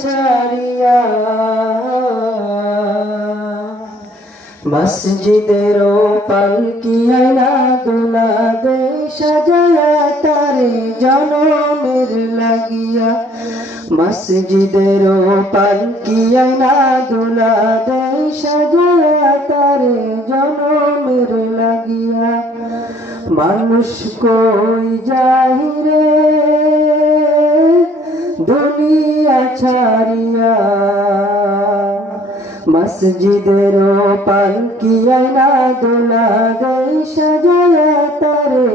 ছাড়িয়া মসজিদের পালকি আয়না দোলা দে সাজায়া তারে জনমের লাগিয়া মসজিদের পালকি আয়না দোলা দে সাজায়া তারে জনমের লাগিয়া মানুষ কই যাই রে দুনিয়া ছাড়িয়া মসজিদের পালকি আয়না দোলা দে সাজায়া তারে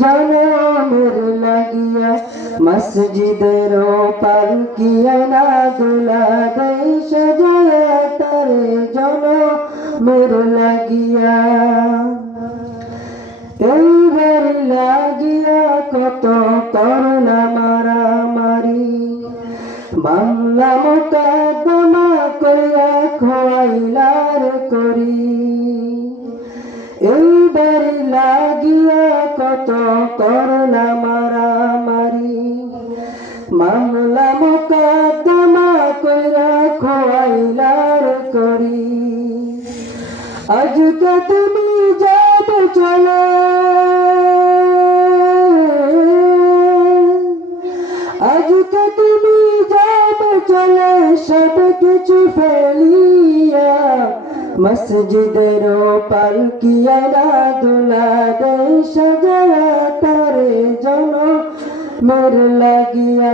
জনমের লাগিয়া মসজিদের পালকি আয়না দোলা দে সাজায়া তারে জনমের লাগিয়া এইবার লাগিয়া কত করলা মারামারি মামলা মোকদ্দমা কইরা খোয়াইলার করি এইবার লাগিয়া কত করলা মারামারি মামলা মোকদ্দমা কইরা খোয়াইলার করি আজকে তুমি যাবে চলে আজকে তুমি যাবে চলে সব কিছু ফেলিয়া মসজিদের পালকি আয়না দোলা দে সাজায়া তারে জনমের লাগিয়া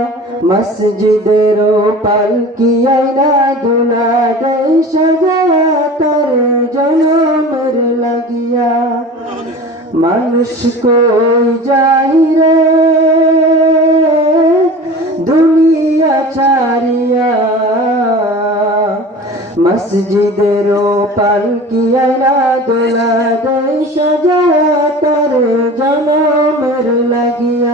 মসজিদের পালকি আয়না দোলা দে সাজায়া তারে জনমের লাগিয়া মানুষ কই যাই রে দুনিয়া ছাড়িয়া মসজিদের পালকি আয়না দোলা দে সাজায়া তারে জনমের লাগিয়া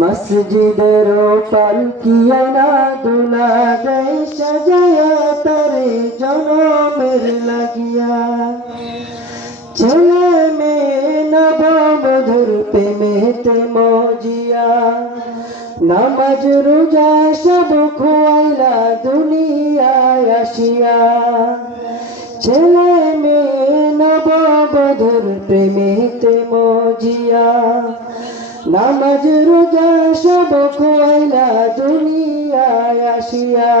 মসজিদের পালকি আয়না দোলা দে সাজায়া তারে জনমের লাগিয়া ছেলে মেয়ে নববধূর প্রেমেতে মজিয়া নামাজ রোজা সব খোয়াইলা দুনিয়ায় আসিয়া ছেলে মেয়ে নববধূর প্রেমেতে মজিয়া নামাজ রোজা সব খোয়াইলা দুনিয়ায় আসিয়া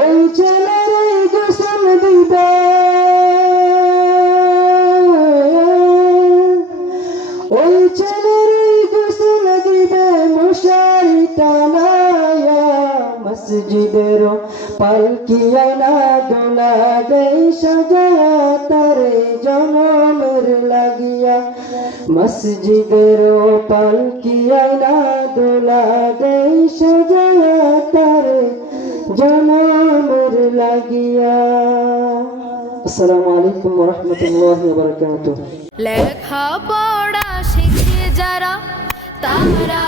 ওই ছেলের গোসল দিবে ওই ছেলের গোসল দিবে মশারি টানায়া মসজিদের পালকি আয়না দোলা দে সাজায়া তারে জনমের লাগিয়া মসজিদের পালকি আয়না দোলা দে সাজায়া তারে জনমের লাগিয়া। আসসালামু আলাইকুম ওয়া রাহমাতুল্লাহি ওয়া বারাকাতুহু। লেখা পড়া শিখে যারা তারা